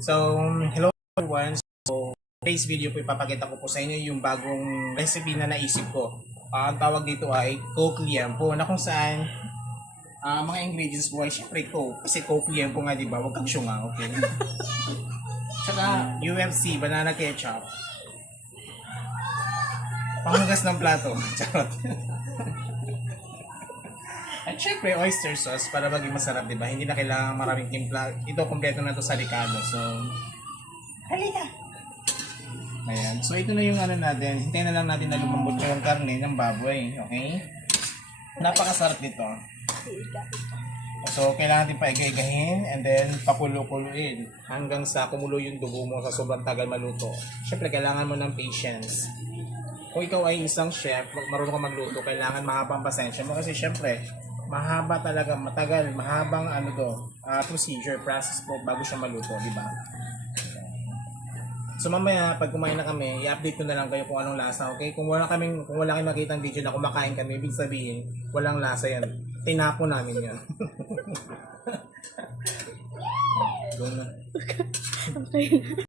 So, hello everyone. So, today's video po ipapakita ko po sa inyo yung bagong recipe na naisip ko. Ang tawag dito ay Coke Liempo na kung saan mga ingredients po ay syempre Coke. Kasi Coke Liempo nga diba? Huwag kang syunga, okay? Tsaka UFC, banana ketchup. Panghugas ng plato. Charot. At syempre, oyster sauce para maging masarap, di ba? Hindi na kailangan maraming timpla. Ito, kompleto na to sa Ricardo. So, halika! Ayan. So, ito na yung ano natin. Hintayin na lang natin na lumambot yung karne ng baboy. Okay? Napakasarap nito. So, kailangan natin paiga-igahin and then pakulo-kuluin hanggang sa kumulo yung dugo mo sa sobrang tagal maluto. Syempre, kailangan mo ng patience. Kung ikaw ay isang chef, marunong ka magluto, kailangan mahabang pasensya mo kasi syempre, mahaba talaga, matagal, mahabang process po bago siya maluto, di ba? So mamaya, pag kumain na kami, i-update ko na lang kayo kung anong lasa, okay? Kung wala kayong makita ng video na kumakain kami, ibig sabihin, walang lasa yan. Tinapo namin yan. Doon na. Okay.